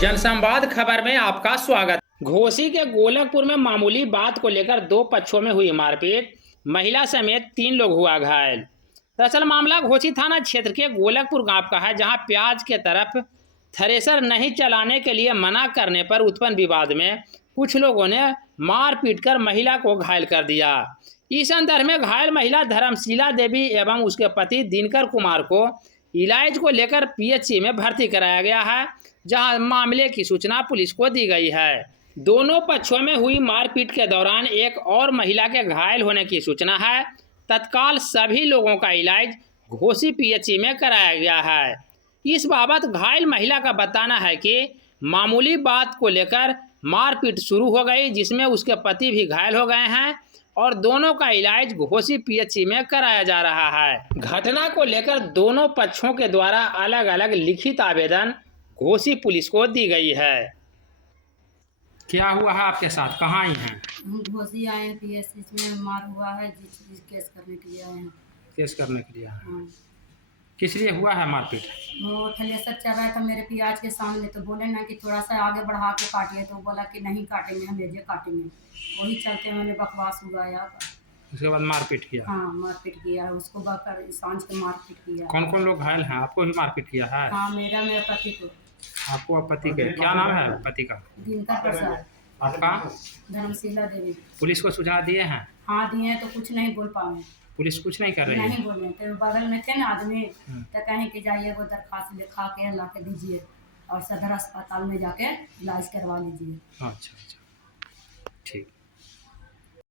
जनसंवाद खबर में आपका स्वागत। घोसी के गोलकपुर में मामूली बात को लेकर दो पक्षों में हुई मारपीट, महिला समेत 3 लोग हुआ घायल। दरअसल मामला घोसी थाना क्षेत्र के गोलकपुर गांव का है, जहां प्याज के तरफ थ्रेसर नहीं चलाने के लिए मना करने पर उत्पन्न विवाद में कुछ लोगों ने मारपीट कर महिला को घायल कर दिया। इस संदर्भ में घायल महिला धर्मशीला देवी एवं उसके पति दिनकर कुमार को इलाज को लेकर पीएचसी में भर्ती कराया गया है, जहां मामले की सूचना पुलिस को दी गई है। दोनों पक्षों में हुई मारपीट के दौरान एक और महिला के घायल होने की सूचना है। तत्काल सभी लोगों का इलाज घोसी पीएचसी में कराया गया है। इस बाबत घायल महिला का बताना है कि मामूली बात को लेकर मारपीट शुरू हो गई, जिसमें उसके पति भी घायल हो गए हैं और दोनों का इलाज घोसी पीएचसी में कराया जा रहा है। घटना को लेकर दोनों पक्षों के द्वारा अलग अलग लिखित आवेदन घोसी पुलिस को दी गई है। क्या हुआ है आपके साथ, कहाँ आई हैं? हम घोसी आए हैं, पीएचसी में मार हुआ है, जिस केस करने के लिए आए हैं। केस करने के लिए आए हैं। हाँ। किस लिए हुआ है मारपीट? वो थ्रेसर चल रहा था मेरे प्याज के सामने, तो बोले ना कि थोड़ा सा आगे बढ़ा के काटिए, तो बोला कि नहीं काटेंगे, हम ये काटेंगे। वही चलते मैंने बकवास हुआ यार। उसके बाद मारपीट किया? हाँ, मारपीट किया, उसको बकर सांझ के मारपीट किया। कौन कौन लोग घायल हैं? आपको भी मारपीट किया है? हाँ, मेरा पति को। आपको और पति के क्या नाम है पति का? दिनकर प्रसाद। आपका? धर्मशीला देवी। पुलिस को सूचना दिए हैं? हाँ दिए, तो कुछ नहीं बोल पाए। पुलिस कुछ नहीं कर रही है? नहीं बोले, तो बगल में थे ना आदमी, तो कहें कि जाइए वो दरखास्त लिखा के ला के दीजिए और सदर अस्पताल में जाके इलाज करवा लीजिए। अच्छा, ठीक।